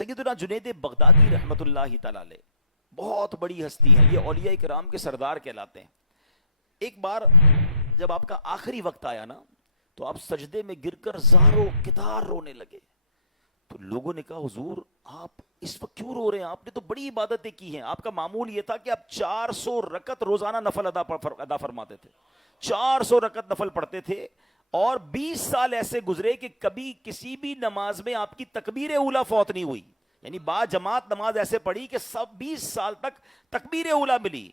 سیدنا جنید بغدادی رحمت اللہ تعالی علیہ بہت بڑی ہستی ہیں، یہ اولیاء کرام کے سردار کہلاتے ہیں۔ ایک بار جب آپ کا آخری وقت آیا نا تو آپ سجدے میں گر کر زاروں کتار رونے لگے۔ تو لوگوں نے کہا حضور آپ اس وقت کیوں رو رہے ہیں؟ آپ نے تو بڑی عبادتیں کی ہیں، آپ کا معمول یہ تھا کہ آپ 400 رکعت روزانہ نفل ادا فرماتے تھے، 400 رکعت نفل پڑھتے تھے، اور 20 سال ایسے گزرے کہ کبھی کسی بھی نماز میں آپ کی تکبیر اولیٰ فوت نہیں ہوئی، یعنی با جماعت نماز ایسے پڑھی کہ سب 20 سال تک تکبیر اولیٰ ملی۔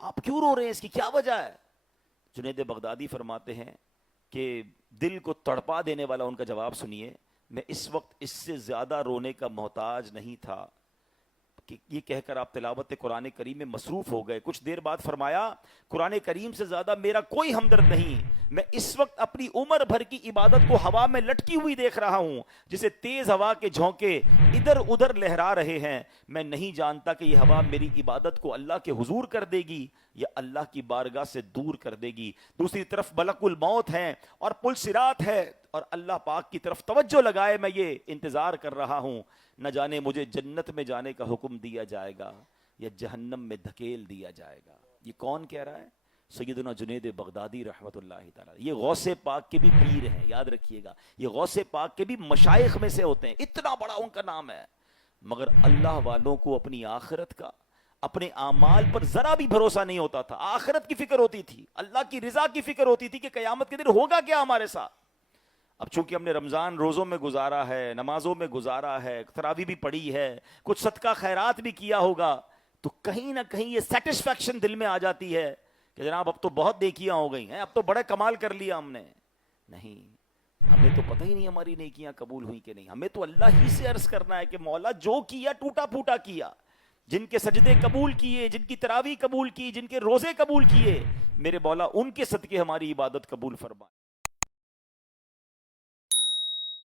آپ کیوں رو رہے ہیں؟ اس کی کیا وجہ ہے؟ جنید بغدادی فرماتے ہیں کہ دل کو تڑپا دینے والا ان کا جواب سنیے، میں اس وقت اس سے زیادہ رونے کا محتاج نہیں تھا کہ یہ کہہ کر آپ تلاوت قرآن کریم میں مصروف ہو گئے۔ کچھ دیر بعد فرمایا قرآن کریم سے زیادہ میرا کوئی ہمدرد نہیں، میں اس وقت اپنی عمر بھر کی عبادت کو ہوا میں لٹکی ہوئی دیکھ رہا ہوں، جسے تیز ہوا کے جھونکے ادھر ادھر لہرا رہے ہیں۔ میں نہیں جانتا کہ یہ ہوا میری عبادت کو اللہ کے حضور کر دے گی یا اللہ کی بارگاہ سے دور کر دے گی۔ دوسری طرف ملک الموت ہیں اور پل صراط ہے، اور اللہ پاک کی طرف توجہ لگائے میں یہ انتظار کر رہا ہوں، نہ جانے مجھے جنت میں جانے کا حکم دیا جائے گا یا جہنم میں دھکیل دیا جائے گا۔ یہ کون کہہ رہا ہے؟ سیدنا جنید بغدادی رحمت اللہ تعالی۔ یہ غوث پاک کے بھی پیر ہیں، یاد رکھیے گا، یہ غوث پاک کے بھی مشائخ میں سے ہوتے ہیں، اتنا بڑا ان کا نام ہے، مگر اللہ والوں کو اپنی آخرت کا، اپنے اعمال پر ذرا بھی بھروسہ نہیں ہوتا تھا۔ آخرت کی فکر ہوتی تھی، اللہ کی رضا کی فکر ہوتی تھی کہ قیامت کے دن ہوگا کیا ہمارے ساتھ۔ اب چونکہ ہم نے رمضان روزوں میں گزارا ہے، نمازوں میں گزارا ہے، تراویح بھی پڑھی ہے، کچھ صدقہ خیرات بھی کیا ہوگا، تو کہیں نہ کہیں یہ سیٹسفیکشن دل میں آ جاتی ہے کہ جناب اب تو بہت نیکیاں ہو گئی ہیں، اب تو بڑے کمال کر لیا ہم نے۔ نہیں، ہمیں تو پتہ ہی نہیں ہماری نیکیاں قبول ہوئی کہ نہیں، ہمیں تو اللہ ہی سے عرض کرنا ہے کہ مولا جو کیا ٹوٹا پھوٹا کیا، جن کے سجدے قبول کیے، جن کی تراویح قبول کی، جن کے روزے قبول کیے، میرے مولا ان کے صدقے ہماری عبادت قبول فرما۔